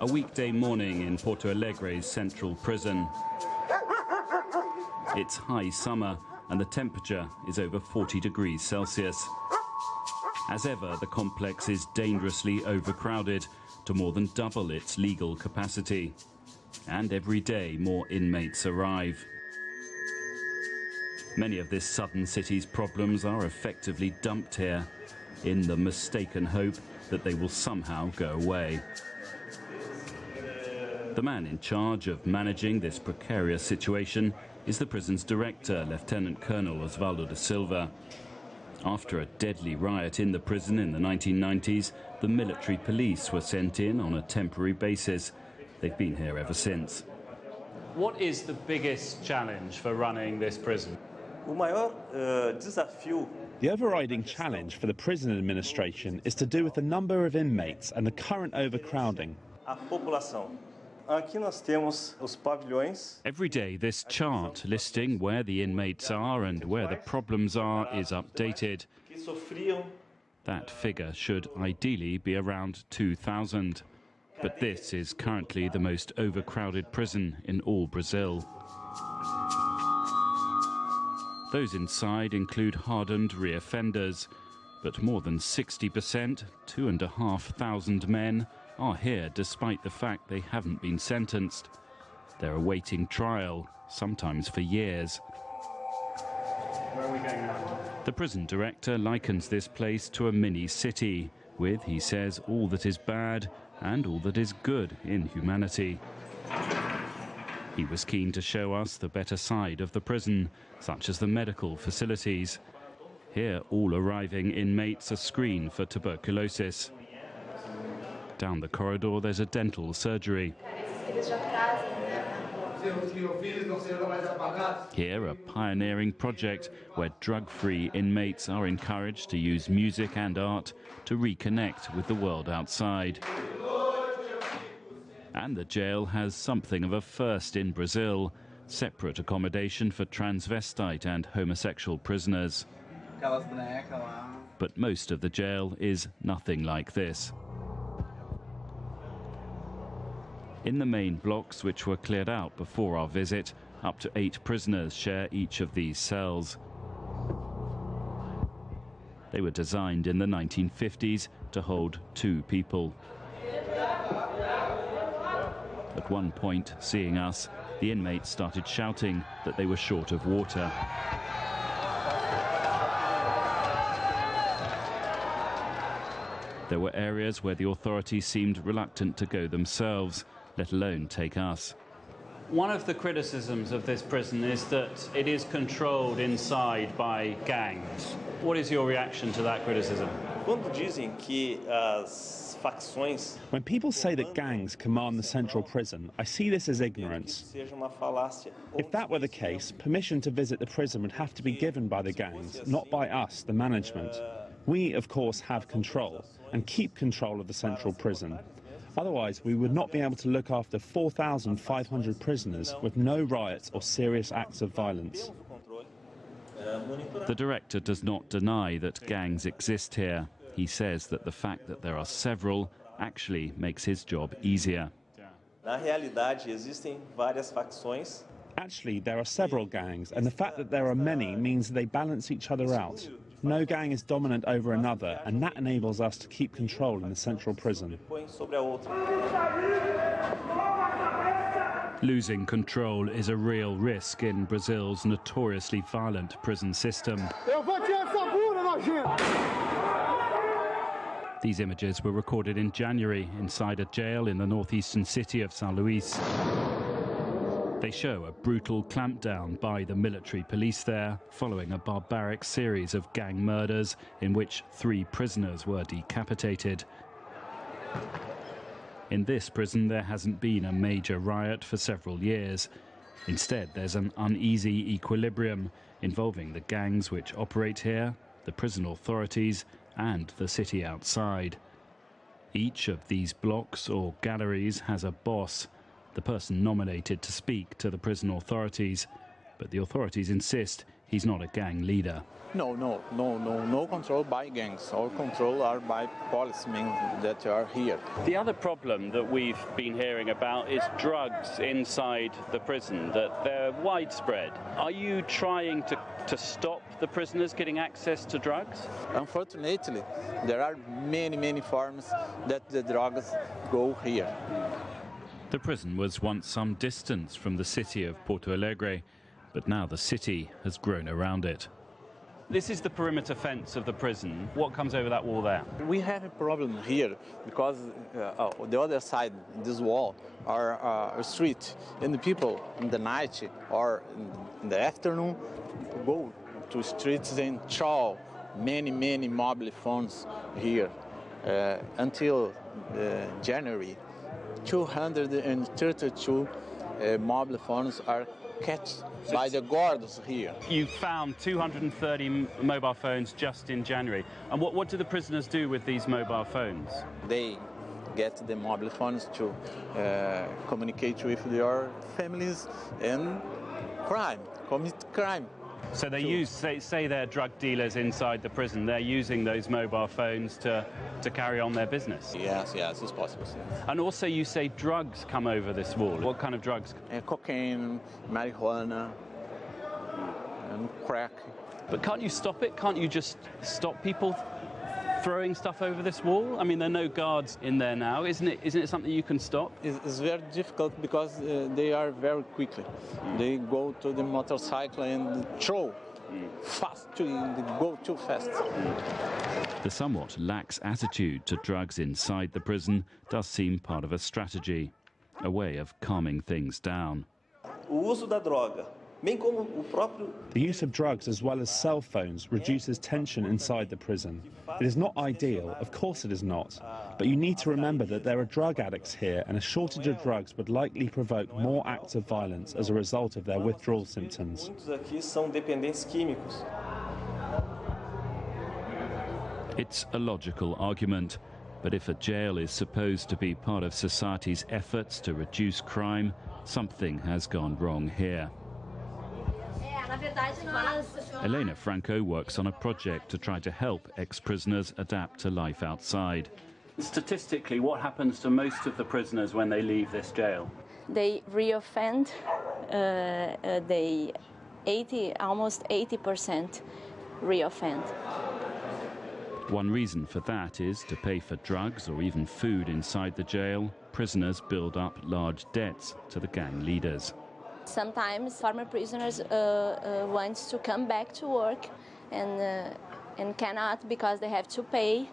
A weekday morning in Porto Alegre's central prison. It's high summer and the temperature is over 40 degrees Celsius. As ever, the complex is dangerously overcrowded to more than double its legal capacity. And every day more inmates arrive. Many of this southern city's problems are effectively dumped here in the mistaken hope that they will somehow go away. The man in charge of managing this precarious situation is the prison's director, Lieutenant Colonel Osvaldo da Silva. After a deadly riot in the prison in the 1990s, the military police were sent in on a temporary basis. They've been here ever since. What is the biggest challenge for running this prison? The overriding challenge for the prison administration is to do with the number of inmates and the current overcrowding. Every day this chart listing where the inmates are and where the problems are is updated. That figure should ideally be around 2,000. But this is currently the most overcrowded prison in all Brazil. Those inside include hardened reoffenders, but more than 60%, 2,500 men, are here despite the fact they haven't been sentenced. They're awaiting trial, sometimes for years. Where are we going now? The prison director likens this place to a mini-city, with, he says, all that is bad and all that is good in humanity. He was keen to show us the better side of the prison, such as the medical facilities. Here, all arriving inmates are screened for tuberculosis. Down the corridor, there's a dental surgery. Here, a pioneering project where drug-free inmates are encouraged to use music and art to reconnect with the world outside. And the jail has something of a first in Brazil, separate accommodation for transvestite and homosexual prisoners. But most of the jail is nothing like this. In the main blocks, which were cleared out before our visit, up to 8 prisoners share each of these cells. They were designed in the 1950s to hold 2 people. At one point, seeing us, the inmates started shouting that they were short of water. There were areas where the authorities seemed reluctant to go themselves, let alone take us. One of the criticisms of this prison is that it is controlled inside by gangs. What is your reaction to that criticism? When people say that gangs command the central prison, I see this as ignorance. If that were the case, permission to visit the prison would have to be given by the gangs, not by us, the management. We, of course, have control and keep control of the central prison. Otherwise, we would not be able to look after 4,500 prisoners with no riots or serious acts of violence. The director does not deny that gangs exist here. He says that the fact that there are several actually makes his job easier. Actually, there are several gangs, and the fact that there are many means they balance each other out. No gang is dominant over another, and that enables us to keep control in the central prison. Losing control is a real risk in Brazil's notoriously violent prison system. These images were recorded in January inside a jail in the northeastern city of São Luís. They show a brutal clampdown by the military police there, following a barbaric series of gang murders in which 3 prisoners were decapitated. In this prison, there hasn't been a major riot for several years. Instead, there's an uneasy equilibrium involving the gangs which operate here, the prison authorities, and the city outside. Each of these blocks or galleries has a boss, the person nominated to speak to the prison authorities, but the authorities insist he's not a gang leader. No control by gangs. All control are by policemen that are here. The other problem that we've been hearing about is drugs inside the prison, that they're widespread. Are you trying to stop the prisoners getting access to drugs? Unfortunately, there are many forms that the drugs go here. The prison was once some distance from the city of Porto Alegre, but now the city has grown around it. This is the perimeter fence of the prison. What comes over that wall there? We have a problem here because the other side, this wall, are a street, and the people in the night or in the afternoon go to streets and throw many mobile phones here. Until January, 232 mobile phones are catched by the guards here. You found 230 mobile phones just in January. And what do the prisoners do with these mobile phones? They get the mobile phones to communicate with their families and commit crime. So they use, say they're drug dealers inside the prison, they're using those mobile phones to carry on their business? Yes, it's possible. Yes. And also you say drugs come over this wall. What kind of drugs? Cocaine, marijuana, and crack. But can't you stop it? Can't you just stop people throwing stuff over this wall? I mean, there are no guards in there now. Isn't it something you can stop? It's very difficult because they are very quickly. They go to the motorcycle and throw fast, they go too fast. The somewhat lax attitude to drugs inside the prison does seem part of a strategy, a way of calming things down. The use of drugs as well as cell phones reduces tension inside the prison. It is not ideal, of course it is not, but you need to remember that there are drug addicts here and a shortage of drugs would likely provoke more acts of violence as a result of their withdrawal symptoms. It's a logical argument, but if a jail is supposed to be part of society's efforts to reduce crime, something has gone wrong here. Elena Franco works on a project to try to help ex-prisoners adapt to life outside. Statistically, what happens to most of the prisoners when they leave this jail? They reoffend. Almost 80% reoffend. One reason for that is to pay for drugs or even food inside the jail, prisoners build up large debts to the gang leaders. Sometimes former prisoners want to come back to work and cannot because they have to pay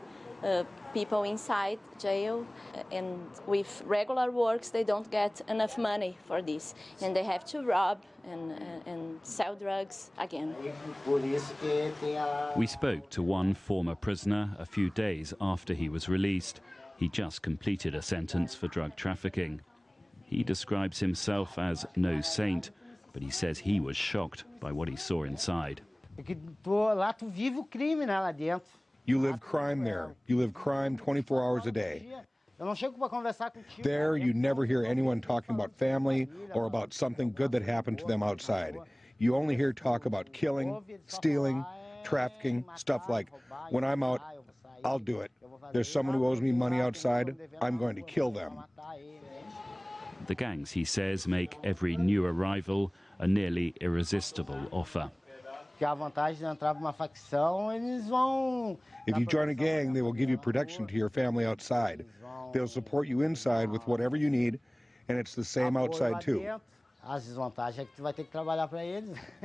people inside jail, and with regular works they don't get enough money for this, and they have to rob and sell drugs again. We spoke to one former prisoner a few days after he was released. He just completed a sentence for drug trafficking. He describes himself as no saint, but he says he was shocked by what he saw inside. You live crime there. You live crime 24 hours a day. There, you never hear anyone talking about family or about something good that happened to them outside. You only hear talk about killing, stealing, trafficking, stuff like, when I'm out, I'll do it. There's someone who owes me money outside, I'm going to kill them. The gangs, he says, make every new arrival a nearly irresistible offer. If you join a gang, they will give you protection to your family outside. They'll support you inside with whatever you need, and it's the same outside too.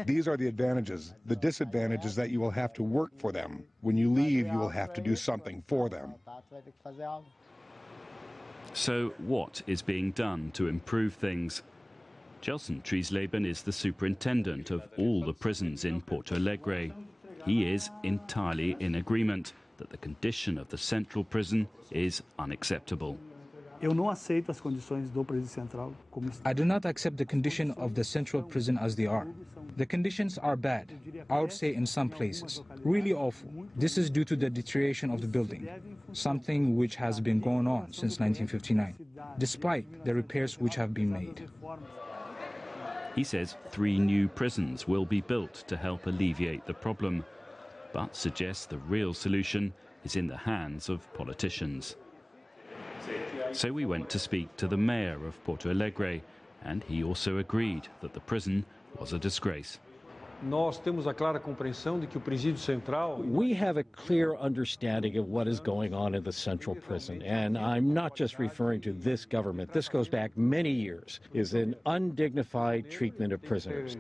These are the advantages. The disadvantage is that you will have to work for them. When you leave, you will have to do something for them. So what is being done to improve things? Gelson Triesleben is the superintendent of all the prisons in Porto Alegre. He is entirely in agreement that the condition of the central prison is unacceptable. I do not accept the condition of the central prison as they are. The conditions are bad, I would say in some places, really awful. This is due to the deterioration of the building, something which has been going on since 1959, despite the repairs which have been made. He says 3 new prisons will be built to help alleviate the problem, but suggests the real solution is in the hands of politicians. So we went to speak to the mayor of Porto Alegre, and he also agreed that the prison was a disgrace. We have a clear understanding of what is going on in the central prison, and I'm not just referring to this government. This goes back many years, is an undignified treatment of prisoners.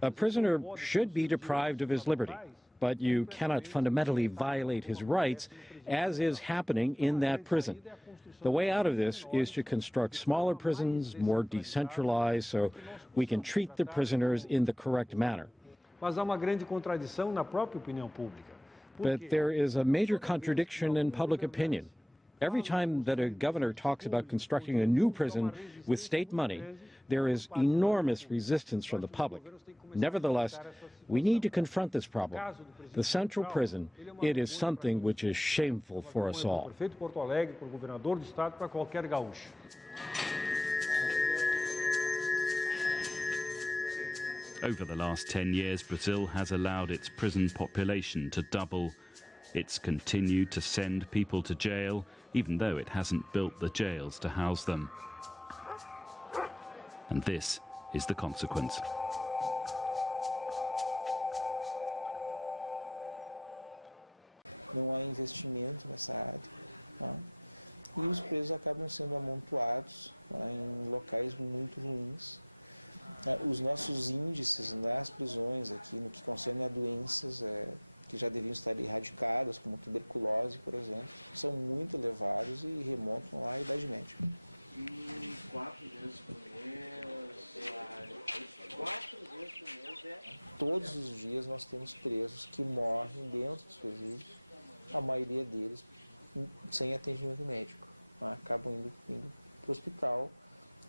A prisoner should be deprived of his liberty, but you cannot fundamentally violate his rights, as is happening in that prison. The way out of this is to construct smaller prisons, more decentralized, so we can treat the prisoners in the correct manner. But there is a major contradiction in public opinion. Every time that a governor talks about constructing a new prison with state money, there is enormous resistance from the public. Nevertheless, we need to confront this problem. The central prison, it is something which is shameful for us all. Over the last 10 years, Brazil has allowed its prison population to double. It's continued to send people to jail, even though it hasn't built the jails to house them. And this is the consequence. Não há investimento nessa área, tá? E os presos acabam sendo amontoados, tá, em locais muito ruins. Os nossos índices nas prisões aqui, no que concerne a doenças que já deviam estar erradicadas, como tuberculose, por exemplo, são muito elevados e remontam lá à Idade Média. E 4 vezes por mês, 4 vezes por mês Todos os dias nós temos presos que morrem dentro dos presídios, a maioria deles sem atendimento médico. Acabam indo para o hospital,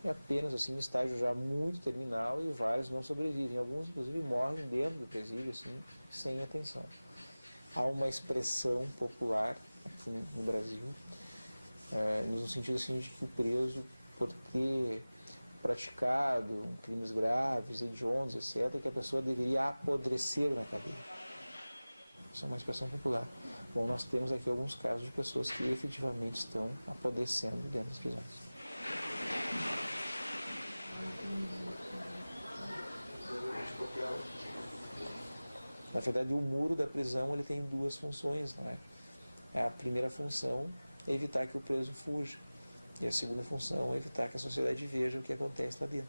e apenas assim, em estágio já muito terminal, e vários não sobrevivem. Alguns, inclusive, morrem dentro do presídio, assim, sem atenção. Há uma expressão popular aqui no Brasil, no sentido assim, de que o preso, por ter praticado crimes graves, hediondos, etc., que a pessoa deveria apodrecer na cadeia. Isso é uma expressão popular. Bom, nós temos aqui alguns casos de pessoas que efetivamente estão apodrecendo dentro das prisões. Na verdade, o muro da prisão ele tem 2 funções, não é? A primeira função é evitar que o preso fuja, e a segunda função é evitar que a sociedade veja o que acontece lá dentro.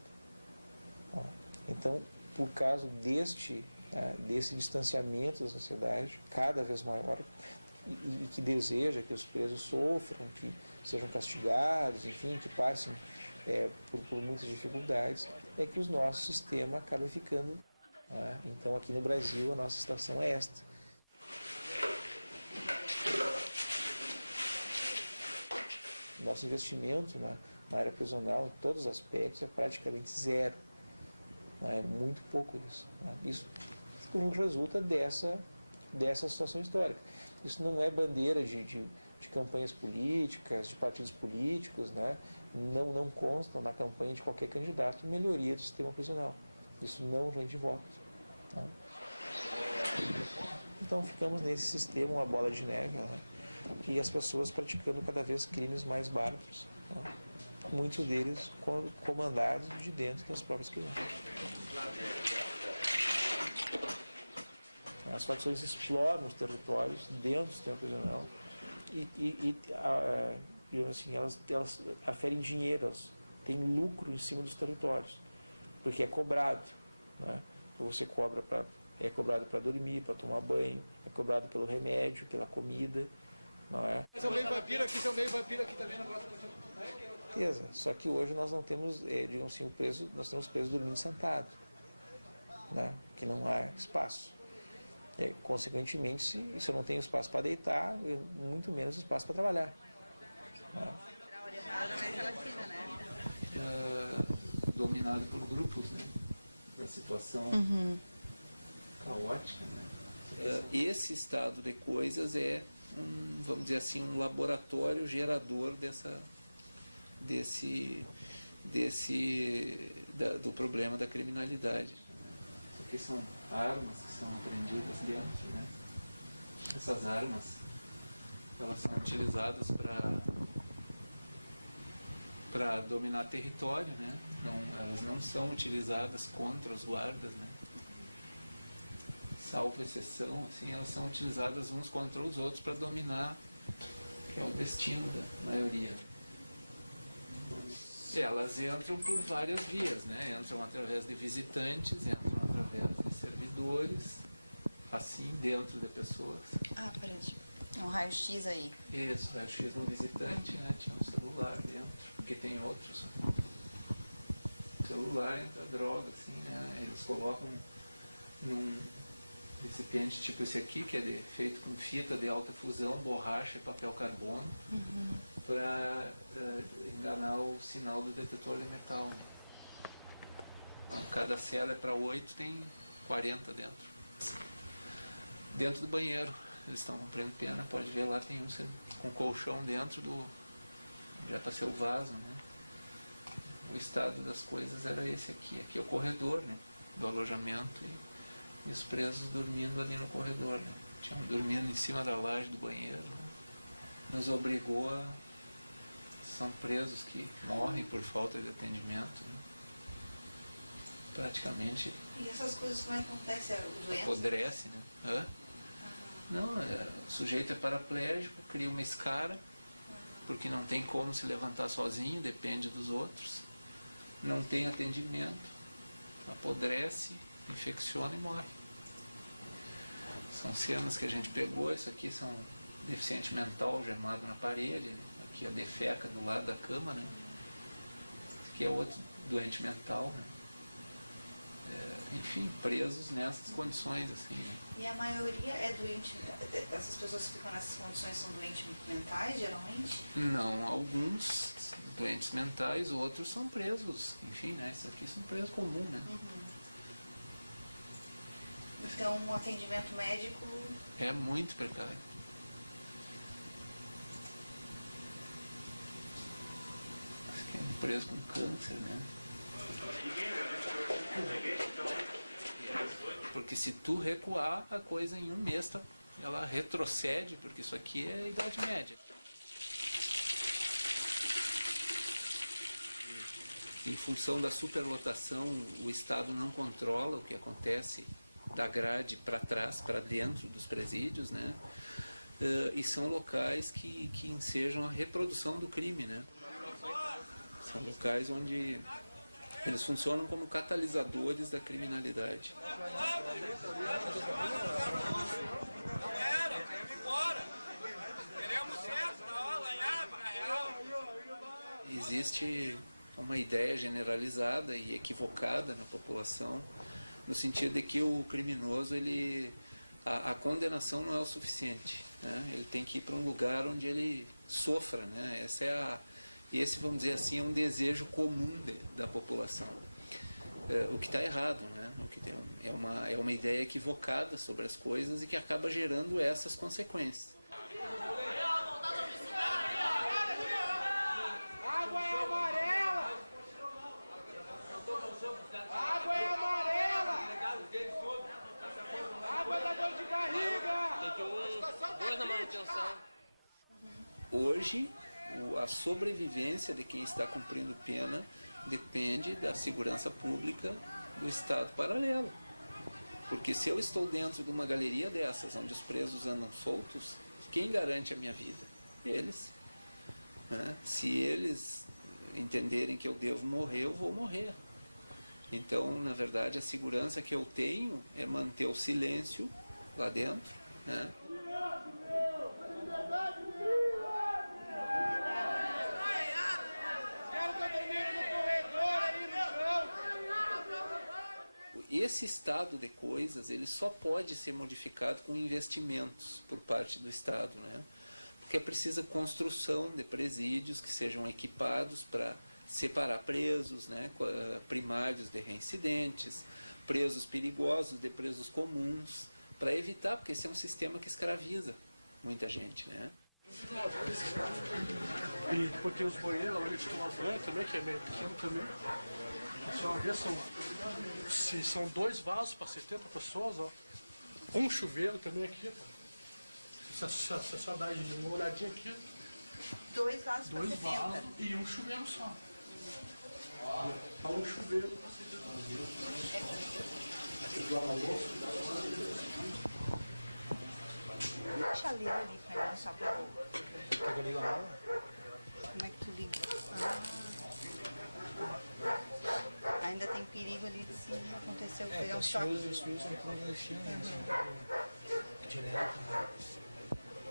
Então, por causa desse distanciamento da sociedade, cada vez maior, e que deseja que os presos sofram, que sejam castigados, enfim, que passem por muitas dificuldades, é que o nosso sistema acaba ficando. Então, aqui no Brasil, a nossa situação é esta. Nosso investimento na área prisional, em todos os aspectos, é praticamente zero. É muito pouco isso. Isso resulta dessa situação histórica. Isso não é bandeira de campanhas políticas, de partidos políticos, né? Não consta na campanha de qualquer candidato melhoria do sistema prisional. Isso não rende votos. Tá? Então ficamos nesse sistema, uma bola de neve, né? E as pessoas praticando cada vez crimes mais bárbaros, tá? Muitos deles comandados de dentro das próprias prisões. As facções exploram os territórios dentro do sistema prisional e digamos assim, elas aferem dinheiro, elas têm lucro em cima dos territórios, porque é cobrado, né? Você é cobrado para dormir, para tomar banho, é cobrado pelo remédio, pela comida, não é? Mas é meio vampiro aqui também, não gosto muito. Só que hoje nós não temos, digamos assim, nós temos preso dormindo sentado, né? Que não há espaço. Consequentemente, se eu não tenho espaço para deitar, muito menos espaço para trabalhar. Né? Dominado por grupos, né? Da situação caótica, né? Esse estado de coisas é vamos dizer assim, um laboratório gerador desse do problema da criminalidade. Isso aqui são armas que são apreendidas dentro, né? Essas armas, elas são utilizadas para dominar território, né? Elas não são utilizadas contra os guardas, né? Salvo exceção, assim, elas são utilizadas uns contra os outros para dominar, que é o destino da maioria. Elas entram por várias vias, né? Entram através de visitantes, entram através de servidores, assim, dentro de pessoas. Ah, peraí. É um raio-x aí. Isso, raio-x no visitante, né? Tinha um celular dentro, porque tem outros. O celular entra droga, assim, né? Eles colocam num recipiente tipo esse aqui, que é feito com fita de alta fusão, borracha e papel carbono, para enganar o sinal do detetor de metal. Né? Então, cada cela é para 8, tem 40 dentro. Dentro do banheiro, eles estão cumprindo pena, pode ver lá, tem um com colchão dentro do... já para ser o vaso, né? O estado das coisas era esse aqui. Aqui é o corredor, né? Do alojamento e os presos dormindo ali no corredor, né? Tinham dormindo em cima da laje do banheiro, né? Nos obrigou a... São presos que morrem por falta de atendimento, né? Praticamente... E essas coisas como é que acontece? O doente? Apodrece, né? Hã? Não, o sujeito é paraplégico, cria uma escara, porque não tem como se levantar sozinho, depende dos outros. Não tem atendimento, apodrece, infecciona e morre. São cenas que a gente pegou, isso aqui são deficiente mental algemado na parede, aqui a defeca do lado da cama, né? Esse aqui é outro doente mental, né? Enfim, presos nessas condições, assim, né? E a maioria é doente, essas pessoas que ficam nessas condições são doentes mentais, geralmente? Não, alguns doentes mentais, outros são presos, enfim, né? Esses aqui são presos comum, né? Então, o atendimento médico... É muito precário. Esse aqui é um preso com câncer, né? Porque se tu recuar, a coisa em um mês ela retrocede, porque isso aqui é a Idade Média. Em função da superlotação, o Estado não controla o que acontece da grade para trás, para dentro dos presídios, né? E são locais que ensejam a reprodução do crime, né? São locais onde eles funcionam como catalisadores da criminalidade. Existe uma ideia generalizada e equivocada na população, no sentido de que o criminoso, a condenação não é o suficiente, né? Ele tem que ir para um lugar onde ele sofra, né? Esse, vamos dizer assim, é um desejo comum da população. O que está errado, né? É uma ideia equivocada sobre as coisas e que acaba gerando essas consequências. Água é amarela! Água é amarela! Água dá dor de barriga! Tem que dois na manutenção. Hoje, a sobrevivência de quem está cumprindo pena depende da segurança pública do Estado paralelo. Porque se eu estou dentro de uma galeria dessas, onde os presos andam soltos, quem garante a minha vida? Eles. Né? Se eles entenderem que eu devo morrer, eu vou morrer. Então, na verdade, a segurança que eu tenho é manter o silêncio lá dentro, né? Esse estado de coisas, ele só pode ser modificado com investimentos por parte do Estado, né? Porque é preciso construção de presídios que sejam equipados para separar presos, né? Primários de reincidentes, presos perigosos de presos comuns, para evitar, porque esse é um sistema que escraviza muita gente, né? E depois tem os banheiros, onde eles tomam banho também, que é meio pequeno também. Você vai ver, são 2 vasos para 70 pessoas, ó. Um chuveiro também aqui, ó. Você só dá uma olhadinha aqui. 2 vasos para 70. Vasos e um chuveiro só. Um chuveiro. Aqui do lado da louça. Uma chaleira ali pra mim, só pra... Quer que eu ligue a água? Como é que tu liga? Ainda tem perigo ali de se acontecer o que? Os fios são todos lixinhos, né? Direto,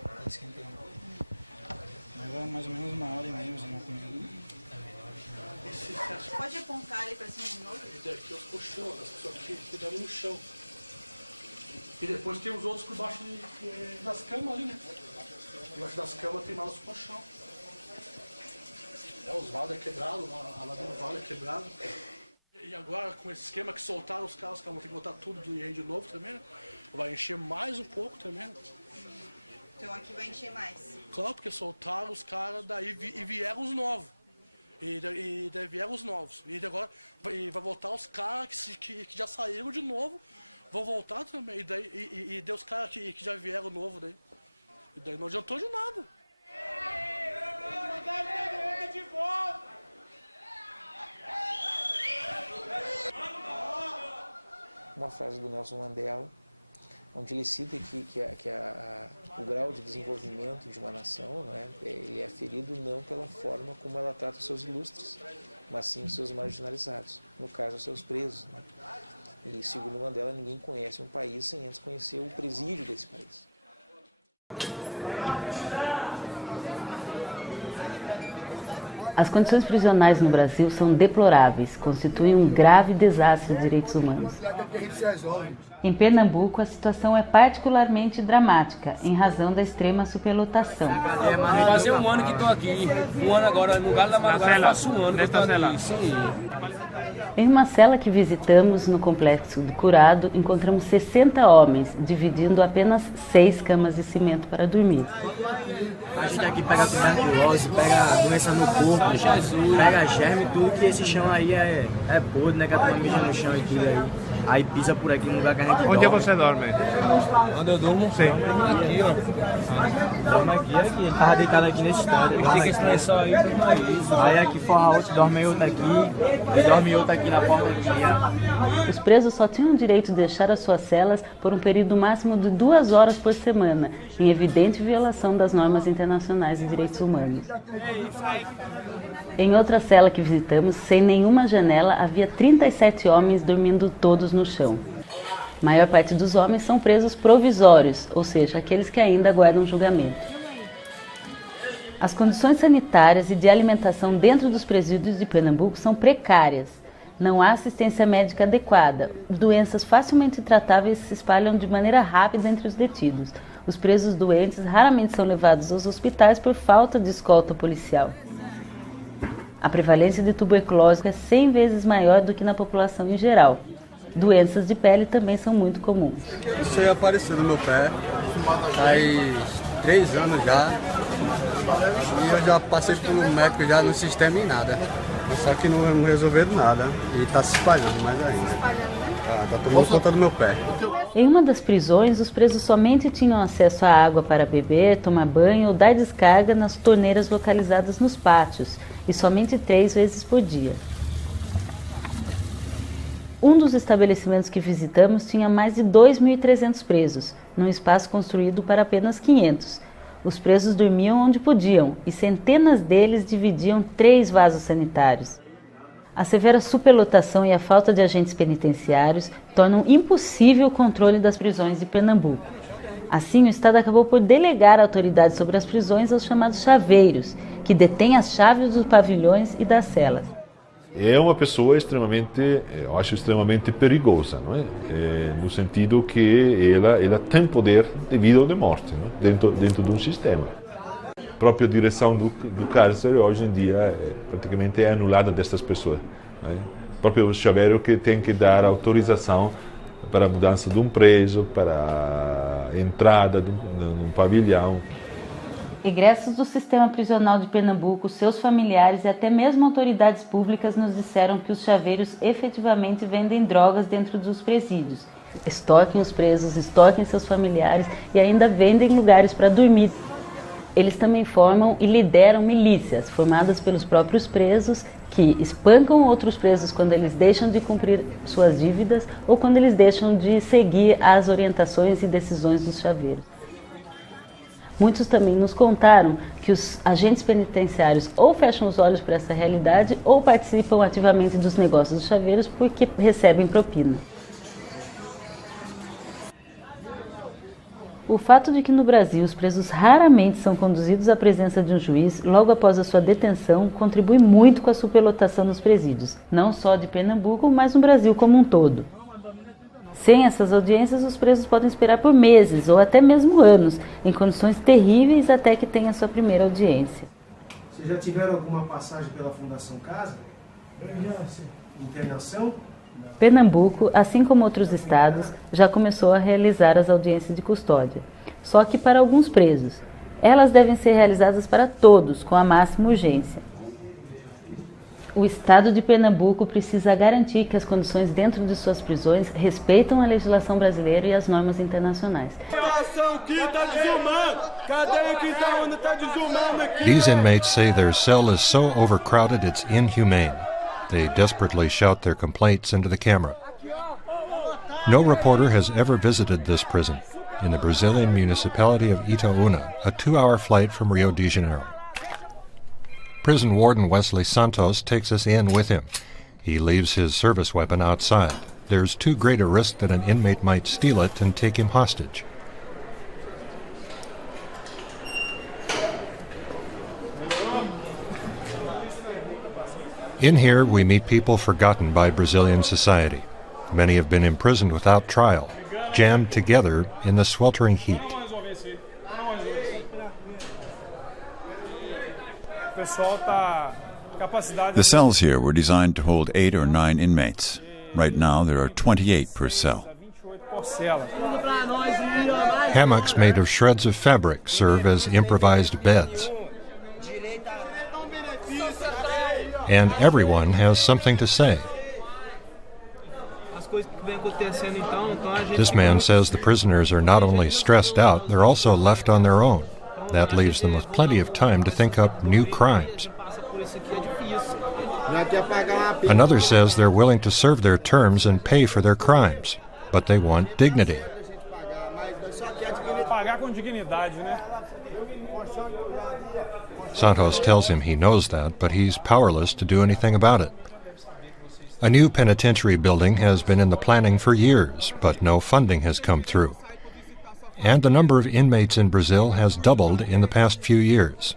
tá esquentando. Mas é mais ou menos 1h30, você não comeu. Pode apontar ali pra cima de novo? Esse aqui é os colchões, as pessoas que cuidam no chão. E depois tem os outros por baixo das camas ali, né? Embaixo das camas tem mais os colchões. Os valos é quebrado, a ladeira do vale é quebrado. E agora com esse esquema que soltaram os carros vão ter que botar tudo de novo também, né? Vai encher mais um pouco também. Né? Então aqui vai encher mais? Claro, porque soltaram os caras daí e vieram os novos. E daí vieram os novos. E agora vai voltar os caras que já saíram de novo, vão voltar também. E daí os caras que já vieram novo daí. E daí não adiantou de nada. Uma frase do Nelson Mandela, onde ele cita que o grau de desenvolvimento de uma nação, não é? Ele é ferido não pela forma como ela trata os seus ilustres, mas sim os seus marginalizados, no caso, os seus presos. Né? E, segundo Mandela, ninguém conhece um país sem antes conhecer o presídio desse país. As condições prisionais no Brasil são deploráveis, constituem um grave desastre de direitos humanos. Em Pernambuco, a situação é particularmente dramática, em razão da extrema superlotação. Fazia 1 ano que estou aqui, 1 ano agora, no Galo da Madrugada, faço 1 ano que estou aqui, sim. Em uma cela que visitamos no Complexo do Curado, encontramos 60 homens, dividindo apenas 6 camas de cimento para dormir. A gente aqui pega tuberculose, pega doença no corpo, pega germe, tudo que esse chão aí é podre, né? Que a turma mija no chão e tudo aí. Aí pisa por aqui no lugar que a gente dorme. Onde você dorme? Onde eu durmo? Sim. Aqui, ó. Dorme aqui. Ele tava deitado aqui nesse estádio. Tem que esse só aí, aí aqui forra outro, dorme outro aqui, e dorme outro aqui na porta aqui. Os presos só tinham o direito de deixar as suas celas por um período máximo de 2 horas por semana, em evidente violação das normas internacionais de direitos humanos. Em outra cela que visitamos, sem nenhuma janela, havia 37 homens dormindo todos no chão. A maior parte dos homens são presos provisórios, ou seja, aqueles que ainda aguardam julgamento. As condições sanitárias e de alimentação dentro dos presídios de Pernambuco são precárias. Não há assistência médica adequada. Doenças facilmente tratáveis se espalham de maneira rápida entre os detidos. Os presos doentes raramente são levados aos hospitais por falta de escolta policial. A prevalência de tuberculose é 100 vezes maior do que na população em geral. Doenças de pele também são muito comuns. Isso aí apareceu no meu pé faz 3 anos já. E eu já passei por um médico já no sistema e nada. Só que não resolveram nada. E está se espalhando mais ainda. Tá tomando conta do meu pé. Em uma das prisões, os presos somente tinham acesso à água para beber, tomar banho ou dar descarga nas torneiras localizadas nos pátios, e somente 3 vezes por dia. Um dos estabelecimentos que visitamos tinha mais de 2.300 presos, num espaço construído para apenas 500. Os presos dormiam onde podiam, e centenas deles dividiam 3 vasos sanitários. A severa superlotação e a falta de agentes penitenciários tornam impossível o controle das prisões de Pernambuco. Assim, o Estado acabou por delegar a autoridade sobre as prisões aos chamados chaveiros, que detêm as chaves dos pavilhões e das celas. É uma pessoa eu acho extremamente perigosa, não é? No sentido que ela tem poder de vida ou de morte, não é? dentro de um sistema. A própria direção do cárcere hoje em dia praticamente é anulada destas pessoas. Não é? O próprio chaveiro que tem que dar autorização para a mudança de um preso, para a entrada de um pavilhão. Egressos do sistema prisional de Pernambuco, seus familiares e até mesmo autoridades públicas nos disseram que os chaveiros efetivamente vendem drogas dentro dos presídios. Extorquem os presos, extorquem seus familiares e ainda vendem lugares para dormir. Eles também formam e lideram milícias, formadas pelos próprios presos, que espancam outros presos quando eles deixam de cumprir suas dívidas ou quando eles deixam de seguir as orientações e decisões dos chaveiros. Muitos também nos contaram que os agentes penitenciários ou fecham os olhos para essa realidade ou participam ativamente dos negócios dos chaveiros porque recebem propina. O fato de que no Brasil os presos raramente são conduzidos à presença de um juiz logo após a sua detenção contribui muito com a superlotação nos presídios, não só de Pernambuco, mas no Brasil como um todo. Sem essas audiências, os presos podem esperar por meses ou até mesmo anos, em condições terríveis até que tenha sua primeira audiência. Vocês já tiveram alguma passagem pela Fundação Casa? Internação? Pernambuco, assim como outros estados, já começou a realizar as audiências de custódia, só que para alguns presos. Elas devem ser realizadas para todos, com a máxima urgência. O estado de Pernambuco precisa garantir que as condições dentro de suas prisões respeitam a legislação brasileira e as normas internacionais. These inmates say their cell is so overcrowded it's inhumane. They desperately shout their complaints into the camera. No reporter has ever visited this prison in the Brazilian municipality of Itaúna, a 2-hour flight from Rio de Janeiro. Prison warden Wesley Santos takes us in with him. He leaves his service weapon outside. There's too great a risk that an inmate might steal it and take him hostage. In here, we meet people forgotten by Brazilian society. Many have been imprisoned without trial, jammed together in the sweltering heat. The cells here were designed to hold 8 or 9 inmates. Right now, there are 28 per cell. Hammocks made of shreds of fabric serve as improvised beds. And everyone has something to say. This man says the prisoners are not only stressed out, they're also left on their own. That leaves them with plenty of time to think up new crimes. Another says they're willing to serve their terms and pay for their crimes, but they want dignity. Santos tells him he knows that, but he's powerless to do anything about it. A new penitentiary building has been in the planning for years, but no funding has come through. And the number of inmates in Brazil has doubled in the past few years.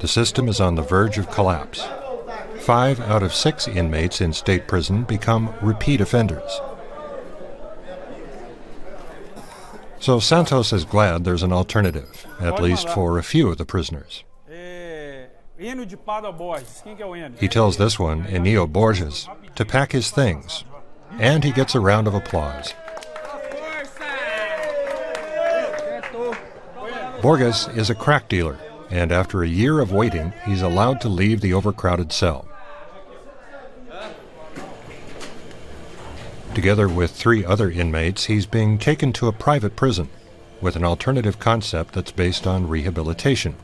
The system is on the verge of collapse. 5 out of 6 inmates in state prison become repeat offenders. So Santos is glad there's an alternative, at least for a few of the prisoners. He tells this one, Enio Borges, to pack his things, and he gets a round of applause. Borges is a crack dealer, and after a year of waiting, he's allowed to leave the overcrowded cell. Together with 3 other inmates, he's being taken to a private prison with an alternative concept that's based on rehabilitation.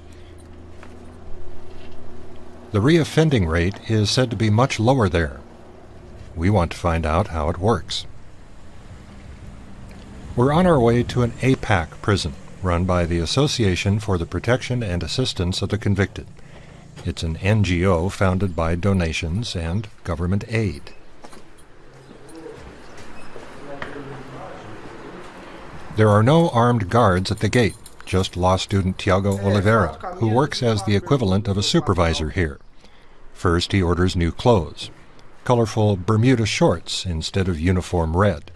The reoffending rate is said to be much lower there. We want to find out how it works. We're on our way to an APAC prison run by the Association for the Protection and Assistance of the Convicted. It's an NGO founded by donations and government aid. There are no armed guards at the gate, just law student Tiago Oliveira, who works as the equivalent of a supervisor here. First, he orders new clothes, colorful Bermuda shorts instead of uniform red.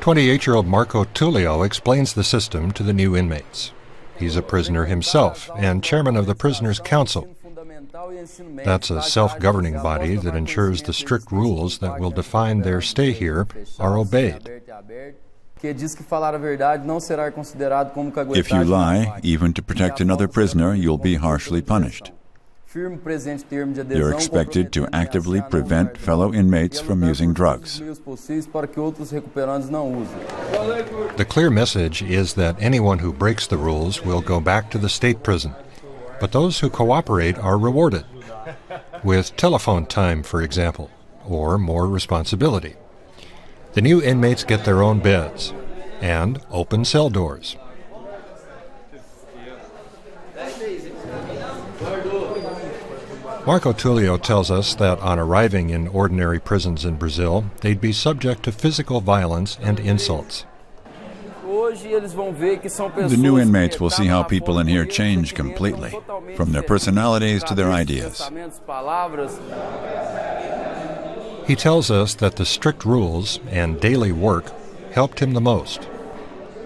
28-year-old Marco Tullio explains the system to the new inmates. He's a prisoner himself and chairman of the Prisoners' Council. That's a self-governing body that ensures the strict rules that will define their stay here are obeyed. If you lie, even to protect another prisoner, you'll be harshly punished. You're expected to actively prevent fellow inmates from using drugs. The clear message is that anyone who breaks the rules will go back to the state prison, but those who cooperate are rewarded, with telephone time, for example, or more responsibility. The new inmates get their own beds and open cell doors. Marco Tullio tells us that on arriving in ordinary prisons in Brazil, they'd be subject to physical violence and insults. The new inmates will see how people in here change completely, from their personalities to their ideas. He tells us that the strict rules and daily work helped him the most,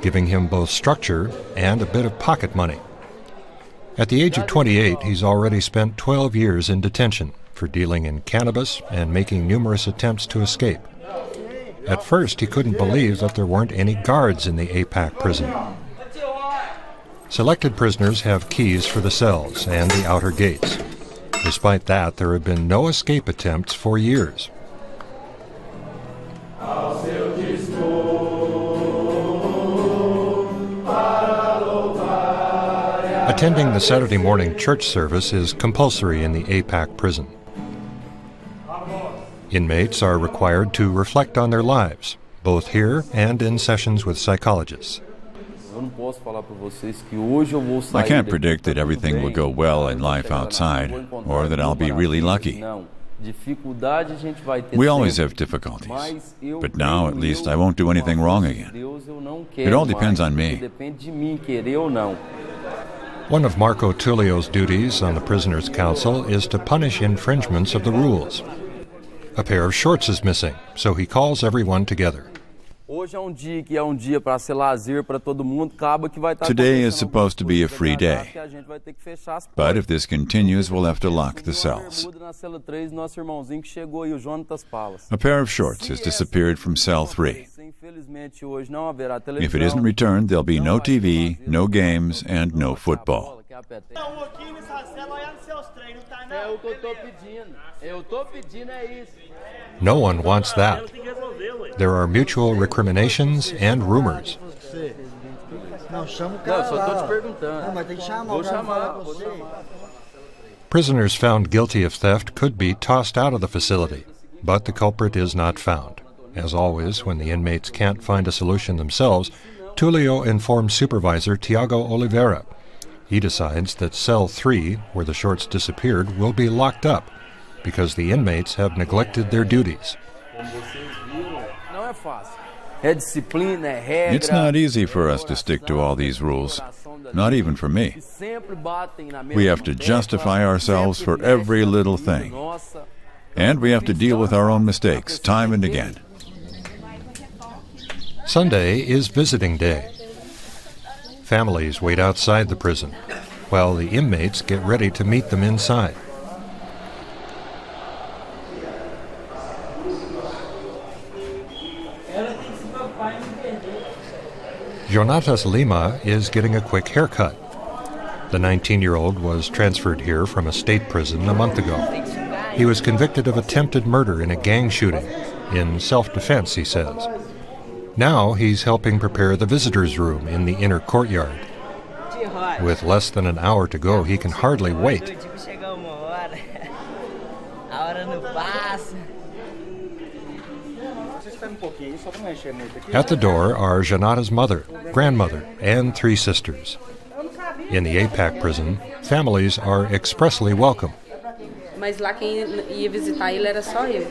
giving him both structure and a bit of pocket money. At the age of 28, he's already spent 12 years in detention for dealing in cannabis and making numerous attempts to escape. At first, he couldn't believe that there weren't any guards in the APAC prison. Selected prisoners have keys for the cells and the outer gates. Despite that, there have been no escape attempts for years. Attending the Saturday morning church service is compulsory in the APAC prison. Inmates are required to reflect on their lives, both here and in sessions with psychologists. I can't predict that everything will go well in life outside, or that I'll be really lucky. We always have difficulties, but now at least I won't do anything wrong again. It all depends on me. One of Marco Tullio's duties on the Prisoners' Council is to punish infringements of the rules. A pair of shorts is missing, so he calls everyone together. Today is supposed to be a free day, but if this continues, we'll have to lock the cells. A pair of shorts has disappeared from cell 3. If it isn't returned, there'll be no TV, no games, and no football. No one wants that. There are mutual recriminations and rumors. Prisoners found guilty of theft could be tossed out of the facility, but the culprit is not found. As always, when the inmates can't find a solution themselves, Tullio informs Supervisor Tiago Oliveira. He decides that Cell 3, where the shorts disappeared, will be locked up because the inmates have neglected their duties. It's not easy for us to stick to all these rules, not even for me. We have to justify ourselves for every little thing, and we have to deal with our own mistakes time and again. Sunday is visiting day. Families wait outside the prison, while the inmates get ready to meet them inside. Jonatas Lima is getting a quick haircut. The 19-year-old was transferred here from a state prison a month ago. He was convicted of attempted murder in a gang shooting, in self-defense, he says. Now he's helping prepare the visitors' room in the inner courtyard. With less than an hour to go, he can hardly wait. At the door are Janata's mother, grandmother, and 3 sisters. In the APAC prison, families are expressly welcome. Mas lá quem ia visitar ele era só eu,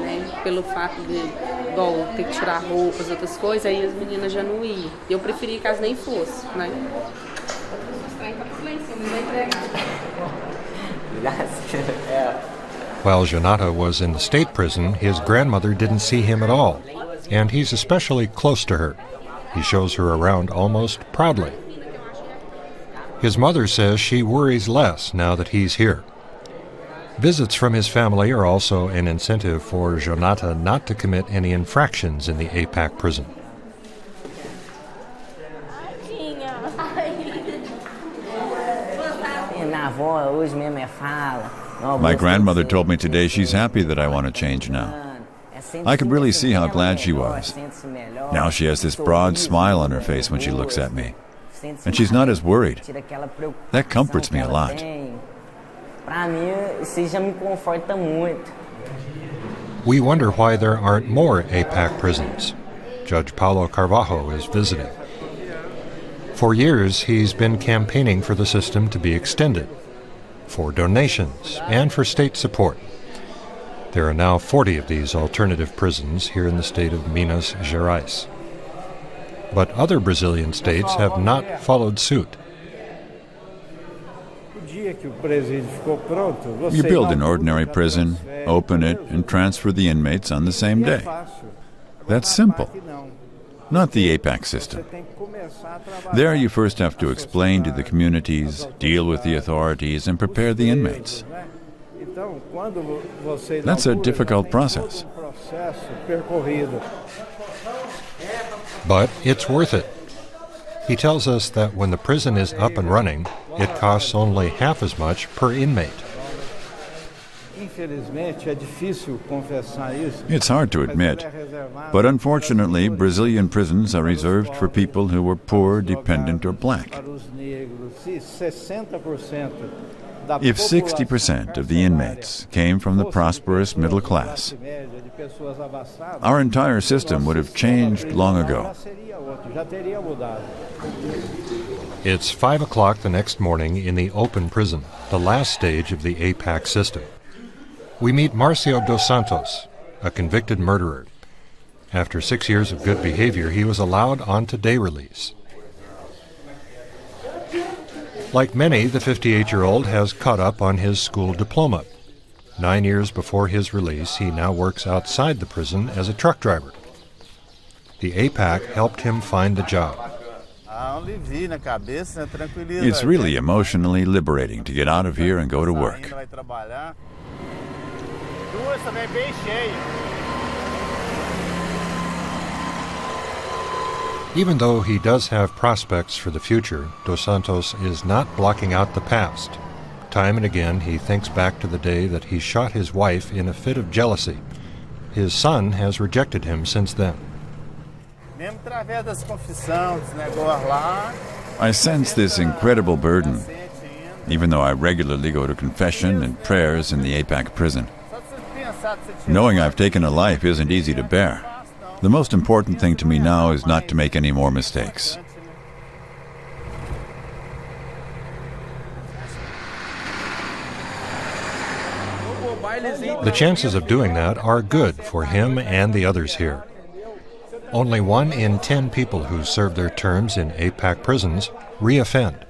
né? Pelo fato de igual ter que tirar roupas, outras coisas, aí as meninas já não iam. Eu preferia que elas nem fossem, né? While Jonata was in the state prison, his grandmother didn't see him at all, and he's especially close to her. He shows her around almost proudly. His mother says she worries less now that he's here. Visits from his family are also an incentive for Jonata not to commit any infractions in the APAC prison. My grandmother told me today she's happy that I want to change now. I could really see how glad she was. Now she has this broad smile on her face when she looks at me. And she's not as worried. That comforts me a lot. We wonder why there aren't more AIPAC prisons. Judge Paulo Carvalho is visiting. For years, he's been campaigning for the system to be extended, for donations, and for state support. There are now 40 of these alternative prisons here in the state of Minas Gerais. But other Brazilian states have not followed suit. You build an ordinary prison, open it, and transfer the inmates on the same day. That's simple. Not the AIPAC system. There you first have to explain to the communities, deal with the authorities, and prepare the inmates. That's a difficult process. But it's worth it. He tells us that when the prison is up and running, it costs only half as much per inmate. It's hard to admit, but unfortunately, Brazilian prisons are reserved for people who were poor, dependent, or black. If 60% of the inmates came from the prosperous middle class, our entire system would have changed long ago. It's 5 o'clock the next morning in the open prison, the last stage of the AIPAC system. We meet Marcio dos Santos, a convicted murderer. After 6 years of good behavior, he was allowed onto day release. Like many, the 58-year-old has caught up on his school diploma. 9 years before his release, he now works outside the prison as a truck driver. The AIPAC helped him find the job. It's really emotionally liberating to get out of here and go to work. Even though he does have prospects for the future, Dos Santos is not blocking out the past. Time and again, he thinks back to the day that he shot his wife in a fit of jealousy. His son has rejected him since then. I sense this incredible burden, even though I regularly go to confession and prayers in the AIPAC prison. Knowing I've taken a life isn't easy to bear. The most important thing to me now is not to make any more mistakes. The chances of doing that are good for him and the others here. Only 1 in 10 people who serve their terms in AIPAC prisons reoffend.